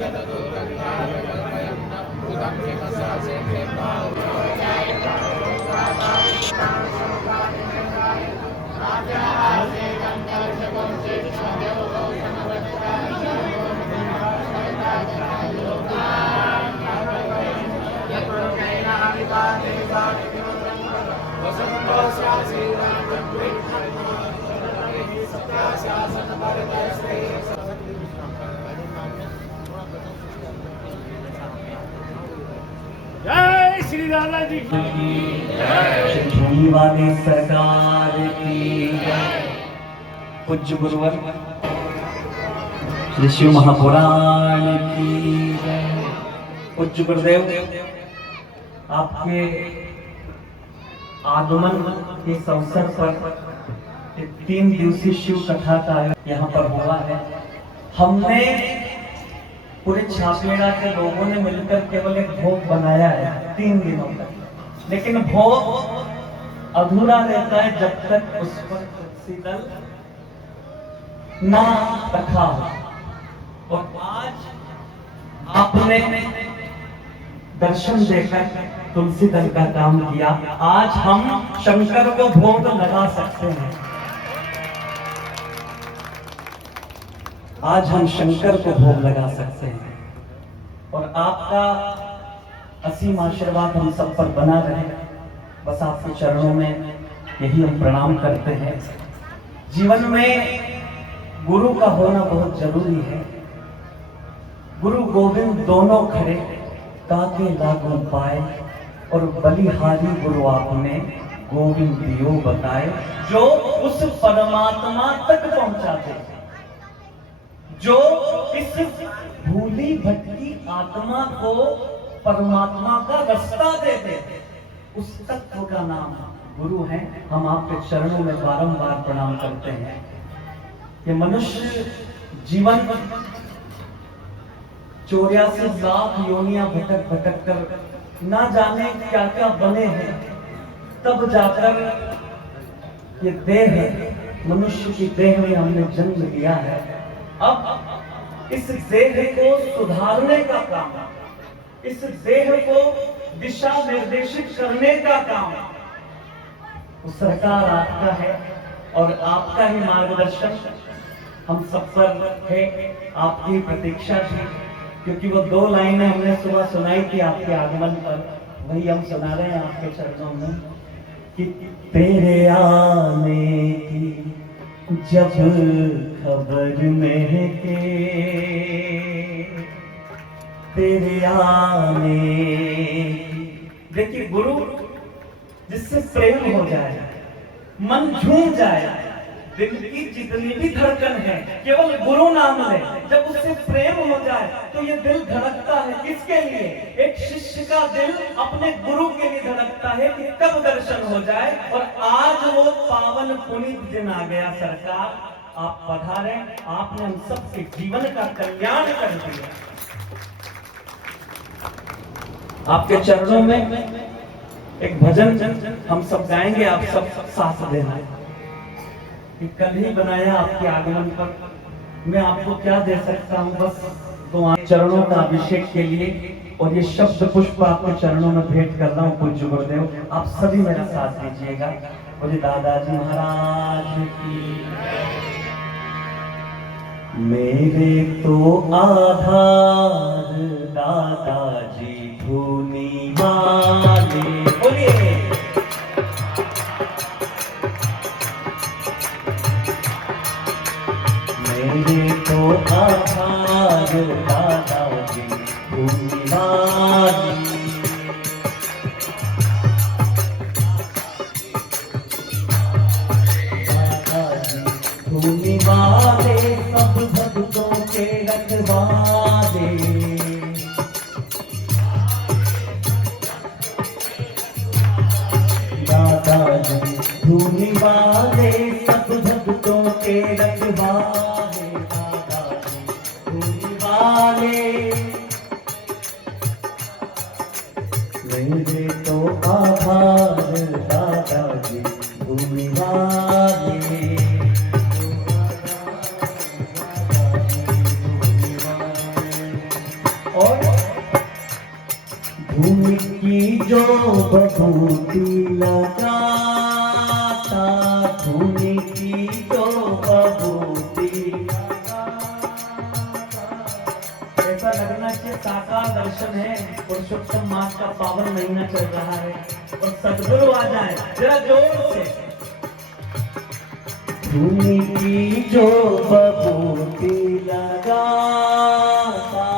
जय श्री लाला जी की श्री वाली सरकार की जय। पूज्य गुरुवर श्री शिव महापुराण की जय। पूज्य गुरुदेव, आपके आगमन के इस अवसर पर 3 दिवसीय शिव कथा का यहाँ पर हुआ है। हमने पूरे छापेड़ा के लोगों ने मिलकर केवल एक भोग बनाया है 3 दिनों तक, लेकिन भोग अधूरा रहता है जब तक उस पर तुलसी दल ना रखा हो। और आज आपने दर्शन देकर तुलसी दल का काम किया। आज हम शंकर को भोग लगा सकते हैं। आज हम शंकर को भोग लगा सकते हैं और आपका असीम आशीर्वाद हम सब पर बना रहे। बस आपके चरणों में यही हम प्रणाम करते हैं। जीवन में गुरु का होना बहुत जरूरी है। गुरु गोविंद दोनों खड़े, काके लागू पाए, और बलिहारी गुरु आपने गोविंद दियो बताए, जो उस परमात्मा तक पहुंचाते, जो इस भूली भटकी आत्मा को परमात्मा का रास्ता देते, उस तत्व का नाम गुरु है। हम आपके चरणों में बारंबार प्रणाम करते हैं। ये मनुष्य जीवन 84 लाख योनियां भटक भटक कर ना जाने क्या क्या बने हैं, तब जाकर ये देह, मनुष्य की देह में हमने जन्म लिया है। अब इस देह को सुधारने का काम, इस देह को दिशा निर्देशित करने का काम वो सरकार आपका है और आपका ही मार्गदर्शन हम सब पर है। आपकी प्रतीक्षा थी, क्योंकि वो 2 लाइनें हमने सुबह सुनाई थी आपके आगमन पर, वही हम सुना रहे हैं आपके चरणों में कि तेरे आने की जब खबर महके, तेरे आने की। देखिए, गुरु जिससे प्रेम हो जाए, मन झूम जाए, दिल की जितनी भी धड़कन है केवल गुरु नाम ले, जब उससे प्रेम हो जाए तो ये दिल धड़कता है। किसके लिए? एक शिष्य का दिल अपने गुरु के लिए धड़कता है कि कब दर्शन हो जाए। और आज वो पावन पुनीत दिन आ गया। सरकार, आप पधारे, आपने हम सबके जीवन का कल्याण कर दिया। आपके चरणों में एक भजन हम सब गाएंगे, आप सब साथ देना। कि कल ही बनाया आपके आगमन पर, मैं आपको क्या दे सकता हूँ, बस 2 चरणों का अभिषेक के लिए। और ये शब्द पुष्प आपके चरणों में भेंट कर रहा हूँ। पूज्य गुरुदेव, आप सभी मेरा साथ दीजिएगा। मुझे दादाजी महाराज की। मेरे तो आधार दादाजी भूमि वाले, बोलिए। मेरे तो आधार दादाजी भूमि वाले, दादाजी भूमि वाले, सब भक्तों के रखवाले। दादाजी भूमि वाले, सब भक्तों के रखवाले। दादाजी भूमि वाले, मेरे तो आभार दादाजी भूमि वाले। भूमि की जो बबूती लगाता, भूमि की जो बबूती लगाता। ऐसा लगना चाहिए साकार दर्शन है। पुरुषोत्तम मास का पावन महीना चल रहा है और सद्गुरु आ जाए जरा जोर से। भूमि की जो बबूती लगाता,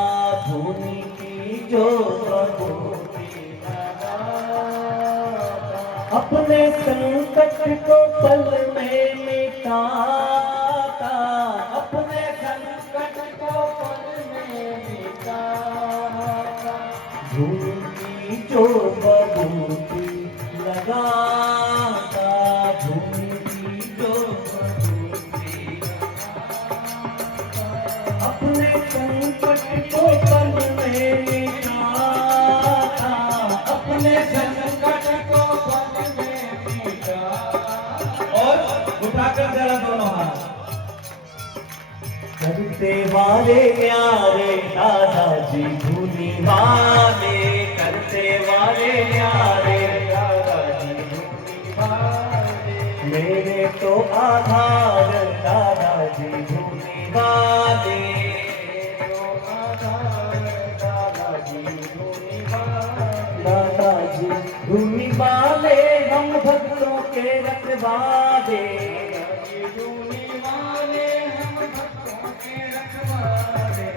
भूमि की जो बबूती लगाता, अपने संकट को पल में मिटाता, अपने संकट को पल में मिटाता। भूमि की जो बबूती लगाता, भूमि की जो अपने संकट को पल में मिटाता, अपने संकट को पल में मिटाता। और उठाकर जरा दोनों हाथ। करते वाले प्यारे दादाजी धूनी वाले, करते वाले प्यारे दादाजी धूनी वाले, मेरे तो आधार दादाजी धूनी वाले, दादाजी धूनी वाले, हम भक्तों के रखवाले, धूनी वाले हम भक्तों के रखवाले,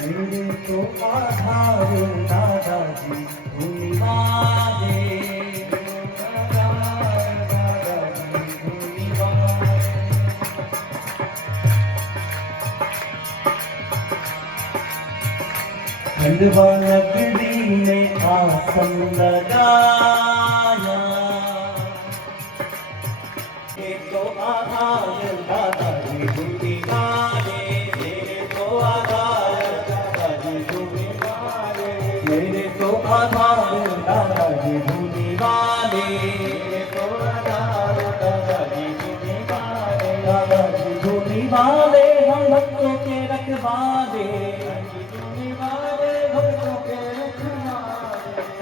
मेरे तो आधार दादाजी धूनी वाले, दादाजी धूनी वाले। खंडवा नगरी में आसन लगाया, ये तो आधार दादाजी धूनी वाले, मेरे तो आधार दादाजी धूनी वाले, मेरे तो आधार दादाजी धूनी वाले, मेरे तो आधार दादाजी धूनी वाले, दादाजी धूनी वाले, हम भक्तों के रखवाले,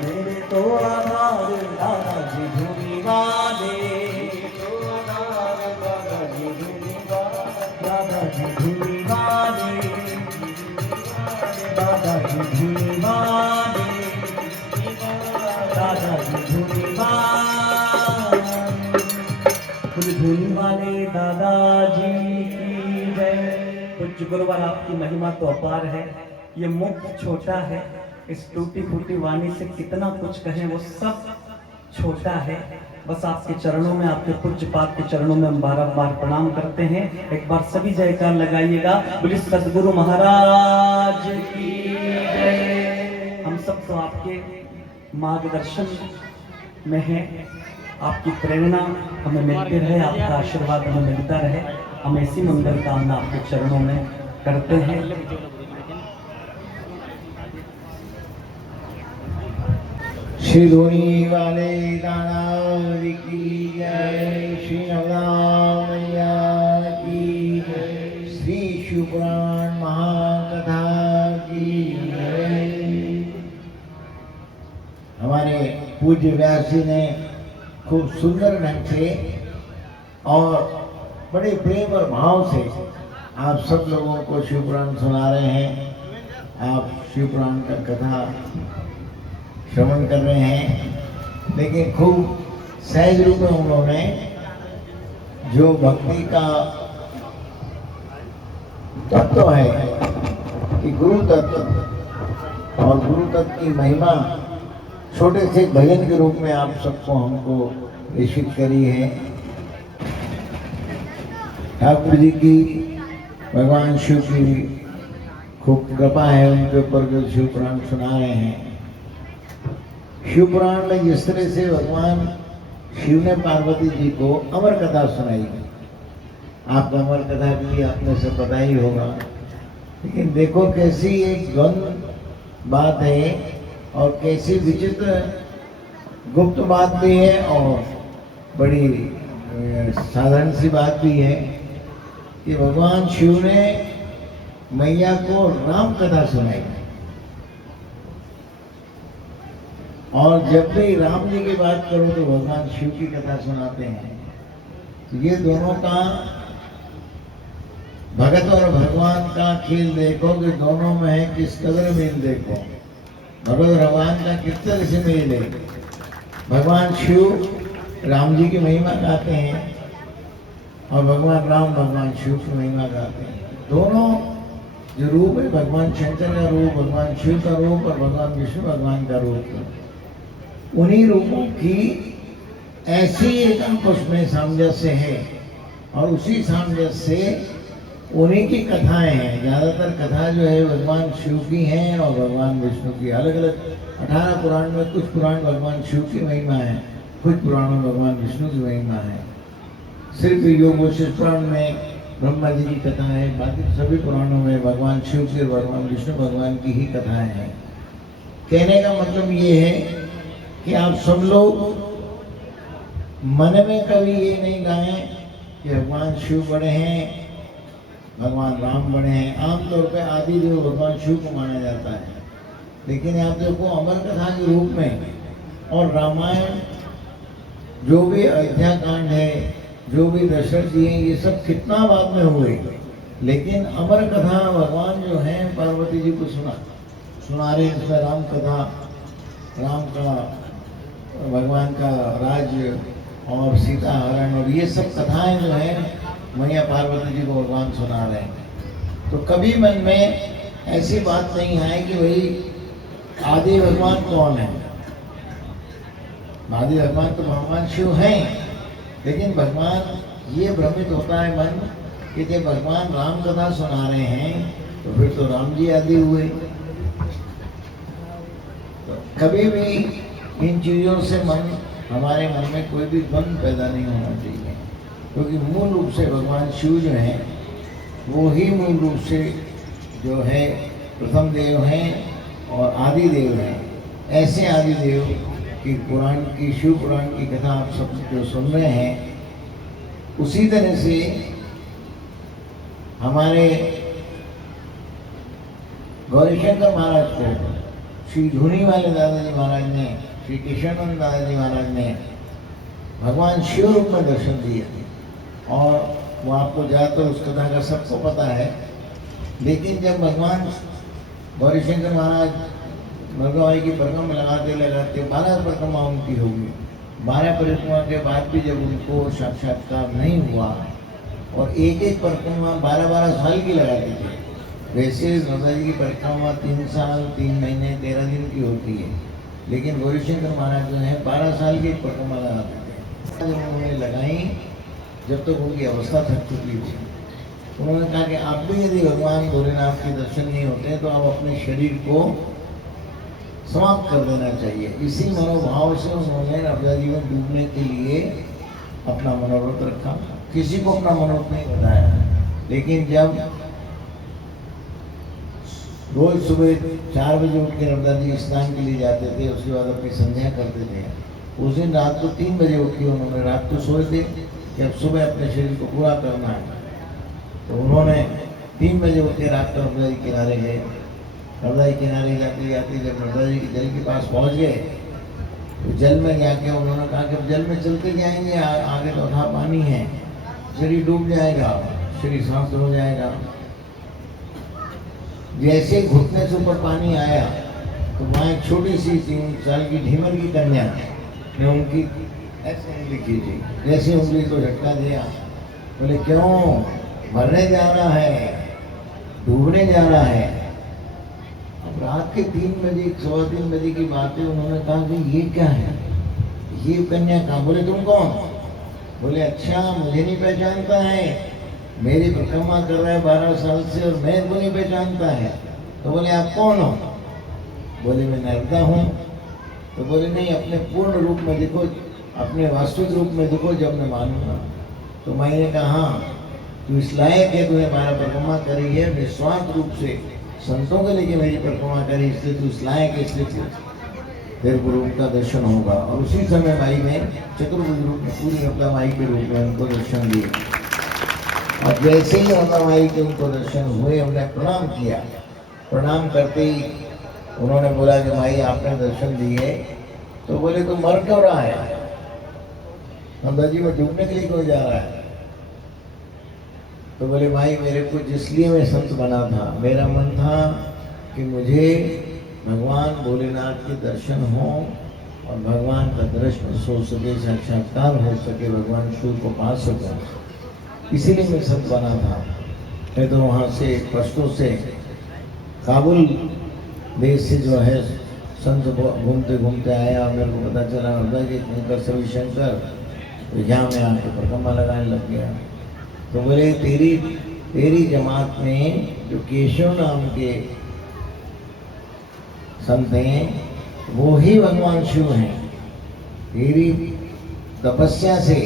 मेरे तो आधार दादाजी धूनी वाले, दादाजी धूनी वाले, दादाजी धूनी वाले, दादाजी धूनी वाले, धूनी वाले दादाजी की जय। कुछ गुरुवार आपकी महिमा तो अपार है। ये मुख छोटा है, इस टूटी फूटी वाणी से कितना कुछ कहें वो सब छोटा है। बस आपके चरणों में, आपके पूज्यपाद के चरणों में हम बार प्रणाम करते हैं। एक बार सभी जयकार लगाइएगा, बोलिए सद्गुरु महाराज की जय। हम सब तो आपके मार्गदर्शन में हैं, आपकी प्रेरणा हमें मिलती रहे, आपका आशीर्वाद हमें मिलता रहे। हम ऐसी मंगल कामना आपके चरणों में करते हैं। श्री धूनी वाले दानावली की जय, श्री नवराम मैया की जय, श्री शिवपुराण महाकथा की जय। हमारे पूज्य व्यास जी ने खूब सुंदर ढंग से और बड़े प्रेम और भाव से आप सब लोगों को शिवपुराण सुना रहे हैं। आप शिवपुराण का कथा श्रवण कर रहे हैं, लेकिन खूब सहज रूप में उन्होंने जो भक्ति का तत्व है कि गुरु तत्व और गुरु तत्व की महिमा छोटे से भजन के रूप में आप सबको हमको निश्चित करी है। ठाकुर जी की, भगवान शिव की खूब कृपा है उनके ऊपर जो शिवपुराण सुना रहे हैं। शिवपुराण में जिस तरह से भगवान शिव ने पार्वती जी को अमर कथा सुनाई, आपको अमर कथा भी आपने से पता ही होगा, लेकिन देखो कैसी एक द्वंद बात है और कैसी विचित्र गुप्त बात भी है और बड़ी साधारण सी बात भी है कि भगवान शिव ने मैया को राम कथा सुनाई। और जब भी राम जी की बात करो तो भगवान शिव की कथा सुनाते हैं। तो ये दोनों का भगत और भगवान का खेल देखो कि दोनों में है किस कदर मेल देखो। भगत और भगवान का किस तरह से मेल है। भगवान शिव राम जी की महिमा गाते हैं और भगवान राम भगवान शिव की महिमा गाते हैं। दोनों जो रूप है, भगवान शंकर का रूप, भगवान शिव का रूप और भगवान विष्णु भगवान का रूप, उन्हीं रूपों की ऐसी एक आपस में सामंजस्य है और उसी सामंजस्य से उन्हीं की कथाएं हैं। ज़्यादातर कथा जो है भगवान शिव की हैं और भगवान विष्णु की। अलग अलग 18 पुराण में कुछ पुराण भगवान शिव की महिमा है, कुछ पुराणों में भगवान विष्णु की महिमा है। सिर्फ योग वशिष्ठ पुराण में ब्रह्मा जी की कथा है, बाकी सभी पुराणों में भगवान शिव की और भगवान विष्णु भगवान की ही कथाएं हैं। कहने का मतलब ये है कि आप सब लोग मन में कभी ये नहीं गाएं कि भगवान शिव बड़े हैं, भगवान राम बड़े हैं। आमतौर पे आदि देव भगवान शिव को माना जाता है, लेकिन आप देखो अमर कथा के रूप में और रामायण जो भी अयोध्या कांड है, जो भी दशरथ जी हैं, ये सब कितना बाद में हुए, लेकिन अमर कथा भगवान जो है पार्वती जी को सुना रहे। इसमें राम कथा, राम का भगवान का राज्य और सीता हरण और ये सब कथाएं जो है मैया पार्वती जी को भगवान सुना रहे हैं। तो कभी मन में ऐसी बात नहीं आए कि भाई आदि भगवान कौन है। आदि भगवान तो भगवान शिव हैं, लेकिन भगवान ये भ्रमित होता है मन कि जब भगवान राम कथा सुना रहे हैं तो फिर तो राम जी आदि हुए। तो कभी भी इन चीज़ों से हमारे मन में कोई भी द्वंद पैदा नहीं होना चाहिए, क्योंकि मूल रूप से भगवान शिव जो हैं वो ही मूल रूप से जो है प्रथम देव हैं और आदि देव हैं। ऐसे आदि देव की पुराण की, शिव पुराण की कथा आप सब जो सुन रहे हैं, उसी तरह से हमारे गौरीशंकर महाराज को श्री धुनी वाले दादाजी महाराज ने, श्री किशनानंद दादाजी महाराज ने भगवान शिव रूप में दर्शन दिए और वो आपको ज़्यादातर उस कथा का सबको पता है। लेकिन जब भगवान गौरीशंकर महाराज मरगवाई की परिक्रमा लगाते लगाते 12 परिक्रमा उनकी होगी। 12 परिक्रमा के बाद भी जब उनको साक्षात्कार नहीं हुआ और एक एक परिक्रमा 12-12 साल की लगाते थे। वैसे दादा जी की परिक्रमा 3 साल 3 महीने 13 दिन की होती है, लेकिन गौरीशंकर महाराज जो है 12 साल की परिक्रमा लगाते थे। जब उन्होंने लगाई, जब तक उनकी अवस्था थक चुकी थी, उन्होंने कहा कि आप भी यदि भगवान भोलेनाथ के दर्शन नहीं होते तो आप अपने शरीर को समाप्त कर देना चाहिए। इसी मनोभाव से उन्होंने नर्मदा जी में डूबने के लिए अपना मनोरथ रखा। किसी को अपना मनोरथ नहीं बताया, लेकिन जब रोज सुबह 4 बजे उठ के नर्मदा जी स्नान के लिए जाते थे, उसके बाद अपनी संध्या करते थे। उस दिन रात को 3 बजे उठ के उन्होंने, रात को सोए थे कि अब सुबह अपने शरीर को पूरा करना है, तो उन्होंने 3 बजे उठ के रात को नर्मदा जी किनारे गए। नर्मदा जी किनारे जाते जाते जब नर्मदा जी के जल के पास पहुंच गए तो जल में जाके उन्होंने कहा कि अब जल में चलते जाएंगे, आगे तो अथाह पानी है, शरीर डूब जाएगा, शरीर शांत हो जाएगा। जैसे घुटने से ऊपर पानी आया तो वहाँ एक छोटी सी 3 साल की ढीमर की कन्या ने उनकी ऐसे उंगली खींची, जैसे उंगली को झटका दिया। बोले क्यों? मरने जा रहा है, डूबने जा रहा है। अब रात के 3 बजे 3:15 बजे की बात है। उन्होंने कहा कि ये क्या है, ये कन्या कहाँ? बोले तुम कौन? बोले अच्छा, मुझे नहीं पहचानता है, मेरी परिक्रमा कर रहा है 12 साल से और मैं को नहीं पहचानता है। तो बोले आप कौन हो? बोले मैं नर्मदा हूँ। तो बोले नहीं, अपने पूर्ण रूप में देखो, अपने वास्तविक रूप में देखो, जब मैं मानूंगा। तो मैंने कहा हाँ, तू इस लायक है, तूने 12 परिक्रमा करी है, निस्वार्थ रूप से संतों को लेके मेरी परिक्रमा करी, इसलिए तू इस लायक है, इसलिए तेरे को रूप का दर्शन होगा। और उसी समय माई ने चतुर्भुज रूप में, पूरी नर्मदा माई के रूप में उनको दर्शन दिए। और जैसे ही नर्मदा माई के उनको दर्शन हुए, हमने प्रणाम किया। प्रणाम करते ही उन्होंने बोला कि माई आपने दर्शन दिए, तो बोले तू मर क्यों रहा है? नंदा जी मैं डूबने के लिए क्यों जा रहा है? तो बोले भाई मेरे को जिसलिए मैं संत बना था, मेरा मन था कि मुझे भगवान भोलेनाथ के दर्शन हो और भगवान का दर्शन हो सके, साक्षात्कार हो सके, भगवान शिव को पा सकूं, इसीलिए मैं संत बना था। मैं तो वहाँ से पश्तो से काबुल देश से जो है संत घूमते घूमते आया। मेरे को पता चला होता कि शंकर सभी शंकर, तो यहाँ में आके परिक्रमा लगाने लग गया। तो बोले तेरी जमात में जो केशव नाम के संत हैं वो ही भगवान शिव हैं। तेरी तपस्या से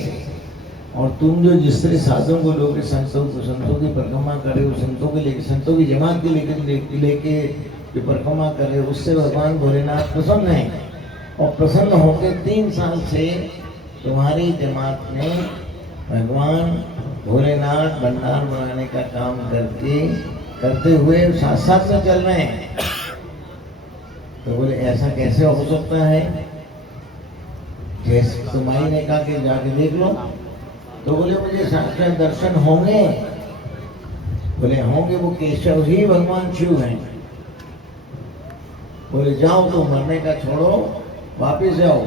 और तुम जो जिस तरह साधुओं को लोग संतों की परिक्रमा करे, संतों के लेके, संतों की जमात के लेके जो परिक्रमा करे, उससे भगवान भोलेनाथ प्रसन्न है। और प्रसन्न होकर 3 साल से तुम्हारी जमात में भगवान भोलेनाथ भंडार बनाने का काम करते हुए साथ साथ में चल रहे हैं। तो बोले ऐसा कैसे हो सकता है? जैसे तो माई ने कहा कि जाके देख लो। तो बोले मुझे साक्षात दर्शन होंगे? बोले होंगे, वो केशव ही भगवान शिव हैं। बोले जाओ तो मरने का छोड़ो, वापिस जाओ।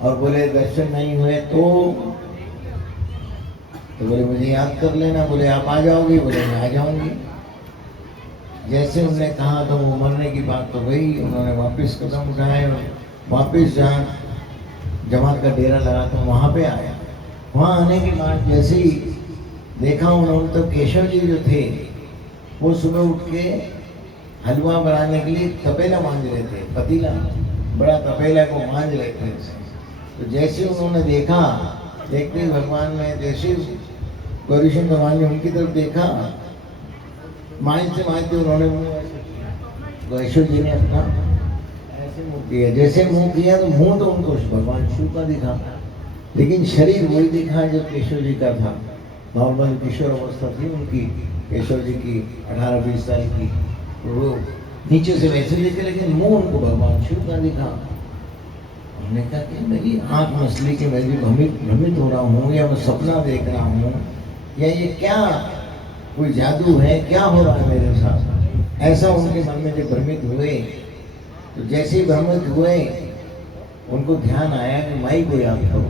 और बोले दर्शन नहीं हुए तो बोले मुझे याद कर लेना। बोले आप आ जाओगी? बोले मैं आ जाऊंगी। जैसे उन्होंने कहा तो वो मरने की बात तो गई। उन्होंने वापस कदम उठाए और वापस जहाँ जमात का डेरा लगा तो वहाँ पे आया। वहाँ आने के बाद जैसे ही देखा उन्होंने, तो केशव जी जो थे वो सुबह उठ के हलवा बनाने के लिए तपेला मांझ रहे थे, पतीला बड़ा तपेला को मांझ रहे थे। तो जैसे उन्होंने देखा, देखते ही भगवान ने जैसे गौरीशंकर भगवान ने उनकी तरफ देखा, मांझते उन्होंने केशव जी ने अपना ऐसे मुंह किया। जैसे मुंह किया तो मुंह तो उनको भगवान शिव का दिखा, लेकिन शरीर वही दिखा जो केशव जी का था। नॉर्मल किशोर अवस्था थी उनकी, केशव जी की 18-20 साल की। तो वो नीचे से वैसे दिखे, लेकिन मुंह उनको भगवान शिव का दिखा। हमने कहा कि मेरी आँख मछली के मैं भी भ्रमित हो रहा हूँ, या मैं सपना देख रहा हूँ, या ये क्या कोई जादू है, क्या हो रहा है मेरे साथ? ऐसा उनके मन में जब भ्रमित हुए, तो जैसे ही भ्रमित हुए उनको ध्यान आया कि माई को याद करो।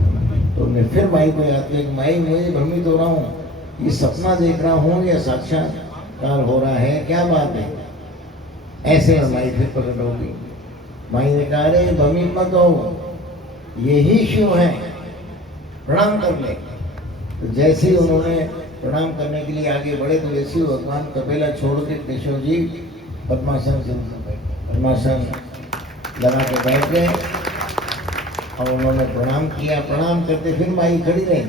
तो उन्होंने फिर माई को याद किया कि माई मुझे भ्रमित हो रहा हूँ, ये सपना देख रहा हूँ या साक्षात्कार हो रहा है, क्या बात है? ऐसे में माई फिर प्रकट होगी। माई ने कहा अरे भ्रमित मत हो, यही शिव है, प्रणाम कर ले। तो जैसे ही उन्होंने प्रणाम करने के लिए आगे बढ़े, तो वैसे ही भगवान तपेला छोड़ के केशव जी पद्मासन लगा के बैठ गए और उन्होंने प्रणाम किया। प्रणाम करते फिर माई खड़ी रही।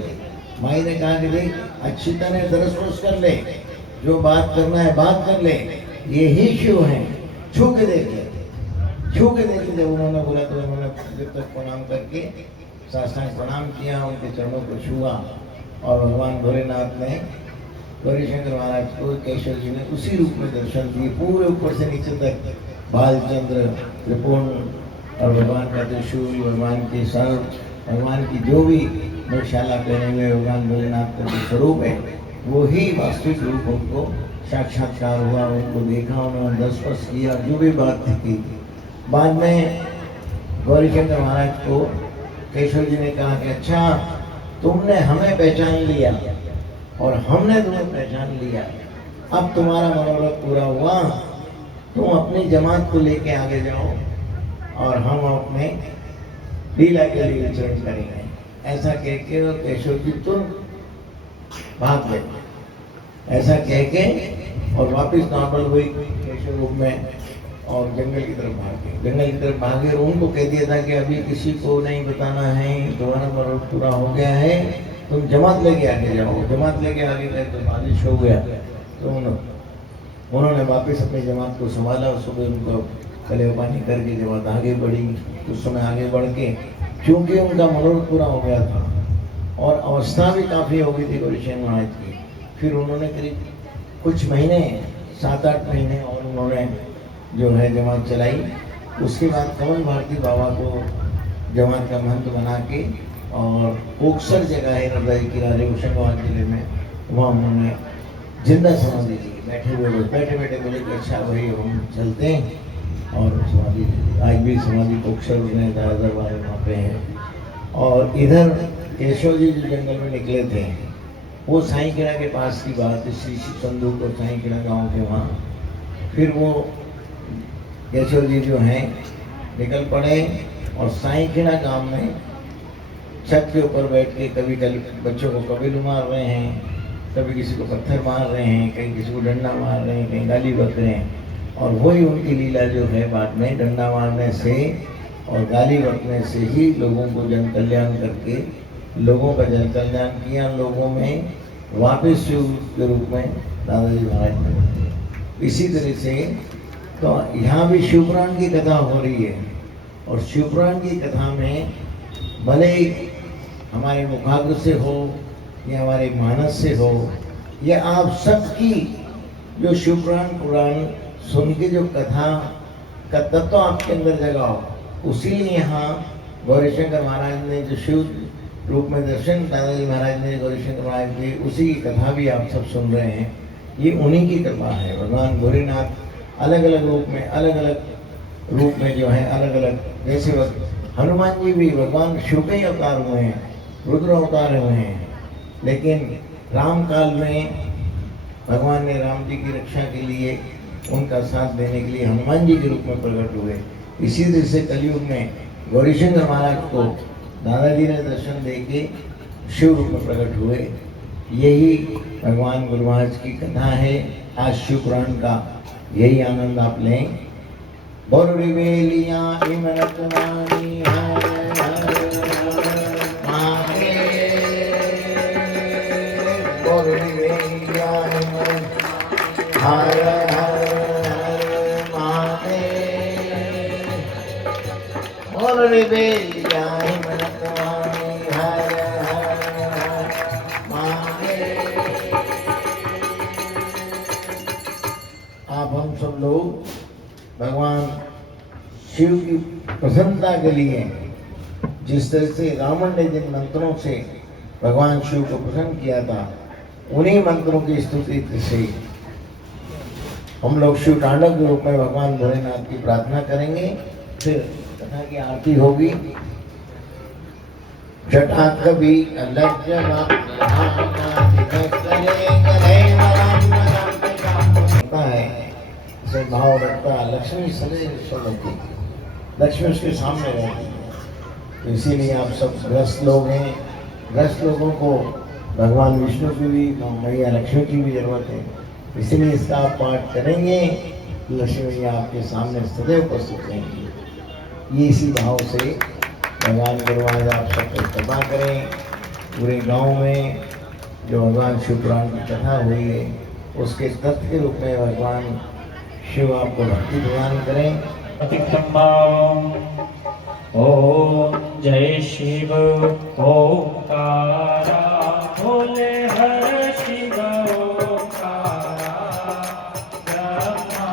माई ने कहा कि देख अच्छी तरह दरस कर ले, जो बात करना है बात कर ले, ये ही शिव है, छू के देख ले। छू के देख ले। जब उन्होंने बोला तो उन्होंने जब तक प्रणाम करके साष्टांग प्रणाम किया, उनके चरणों को छुआ और भगवान भोलेनाथ ने गौरीशंकर महाराज को, केशव जी ने उसी रूप में दर्शन दिए, पूरे ऊपर से नीचे तक बालचंद्र, त्रिपुण और भगवान का त्रिशूल, भगवान के सर, भगवान की जो भी मृगशाला पहने हुए भगवान भोलेनाथ का जो स्वरूप है, वो ही वास्तविक रूप उनको साक्षात्कार हुआ। उनको देखा, उन्होंने दर्शन किया, जो भी बात थी। बाद में गौरीशंकर महाराज को केशव जी ने कहा कि अच्छा तुमने हमें पहचान लिया और हमने तुम्हें पहचान लिया, अब तुम्हारा मनोरथ पूरा हुआ, तुम अपनी जमात को लेके आगे जाओ और हम अपने लीला के लिए विचरण करेंगे। ऐसा कह के केशव जी तुम भाग गए। ऐसा कह के और वापस नॉर्मल हुई केशव रूप में और जंगल की तरफ भाग गए। जंगल की तरफ भागे और उनको कह दिया था कि अभी किसी को नहीं बताना है, तुम्हारा मनोरथ पूरा हो गया है, तुम जमात लेके आगे जाओ। जमात लेके आगे गए तो बारिश हो गया, तो उन्होंने वापस अपनी जमात को संभाला। सुबह उनको कले पानी करके जमात आगे बढ़ी। उस समय आगे बढ़ के क्योंकि उनका मनोरथ पूरा हो गया था और अवस्था भी काफ़ी हो गई थी गौरीशंकर महाराज की, फिर उन्होंने करीब कुछ महीने, 7-8 महीने और उन्होंने जो है जमात चलाई। उसके बाद कमल भारती बाबा को जवान का महंत बना के और कोकसर जगह है नर्मदा जी किनारे होशंगाबाद जिले में, वहाँ उन्होंने जिंदा समाधि ली। बैठे हुए बैठे बैठे बोले कि अच्छा भाई हम चलते हैं और समाधि, आज भी समाधि कोकसर में दरबार वहाँ पे है। और इधर केशव जी जो जंगल में निकले थे, वो साईखेड़ा के पास की बात है, श्री संदूक और साईखेड़ा गाँव के वहाँ। फिर वो केशव जी जो हैं निकल पड़े और साईखेड़ा गांव में छत के ऊपर बैठ के कभी बच्चों को कबील मार रहे हैं, कभी किसी को पत्थर मार रहे हैं, कहीं किसी को डंडा मार रहे हैं, कहीं गाली बक रहे हैं। और वही उनकी लीला जो है बाद में डंडा मारने से और गाली बकने से ही लोगों को जन कल्याण करके लोगों का जन कल्याण किया, लोगों में वापस शिव के रूप में दादाजी महाराज ने। इसी तरह से तो यहाँ भी शिवपुराण की कथा हो रही है और शिवपुराण की कथा में भले ही हमारे मुखाग्र से हो या हमारे मानस से हो या आप सबकी जो शिवपुराण पुराण सुन के जो कथा का तत्व आपके अंदर जगा हो, उसीलिए यहाँ गौरीशंकर महाराज ने जो शिव रूप में दर्शन दादाजी महाराज ने गौरीशंकर महाराज की उसी की कथा भी आप सब सुन रहे हैं। ये उन्हीं की कृपा है। भगवान भोलेनाथ अलग अलग रूप में जो है अलग अलग, जैसे हनुमान जी भी भगवान शिव के ही अवतार हुए हैं, रुद्र अवतार हुए हैं, लेकिन राम काल में भगवान ने राम जी की रक्षा के लिए उनका साथ देने के लिए हनुमान जी के रूप में प्रकट हुए। इसी तरह से कलयुग में गौरीशंकर महाराज को दादाजी ने दर्शन दे के शिव रूप में प्रकट हुए। यही भगवान गुरु महाराज की कथा है। आज शिव पुराण का यही आनंद आप लें। बोल बेलिया इमरत मानी हर बोल बेलिया हर बोल बेलिया इमरत मानी हर आप हम सब लोग भगवान शिव की प्रसन्नता के लिए जिस तरह से रावण ने जिन मंत्रों से भगवान शिव को प्रसन्न किया था, उन्हीं मंत्रों की स्तुति से हम लोग शिव तांडव के रूप में भगवान भोलेनाथ की प्रार्थना करेंगे। फिर कथा की आरती होगी। जटा कवि है भाव रखता लक्ष्मी सदैव लक्ष्मी उसके सामने रहती है। तो इसीलिए आप सब ग्रस्त लोग हैं, ग्रस्त लोगों को भगवान विष्णु की भी मैया लक्ष्मी की भी जरूरत है। इसीलिए इसका आप पाठ करेंगे, लक्ष्मी मैया आपके सामने सदैव उपस्थित रहेंगी। ये इसी भाव से भगवान गुरु महाराज आप सबको कृपा करें। पूरे गांव में जो भगवान शिव पुराण की कथा हुई है उसके तत्व के रूप में भगवान शिव आपको भक्ति प्रदान करें। ओम जय शिव ओंकारा भोले हर शिव ओंकारा ब्रह्मा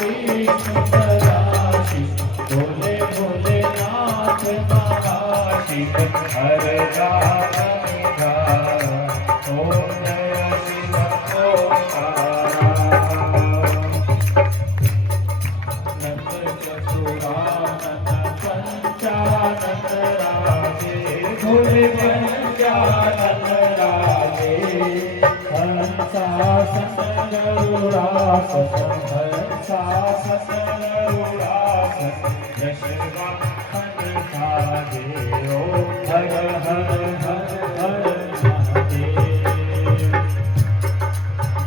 विष्णु सदाशिव भोले भोलेनाथ महाशिव हर राम ओम जय शिव ओंकारा भोले पंचानन राधे हंसा ससुरास हंसा ससुरास यशवा हंसादे ओ हर हर हर हर महादेव।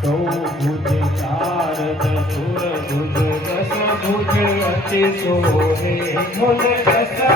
दो भुज चार दसुर भुज दस भुज अति सोहे भोले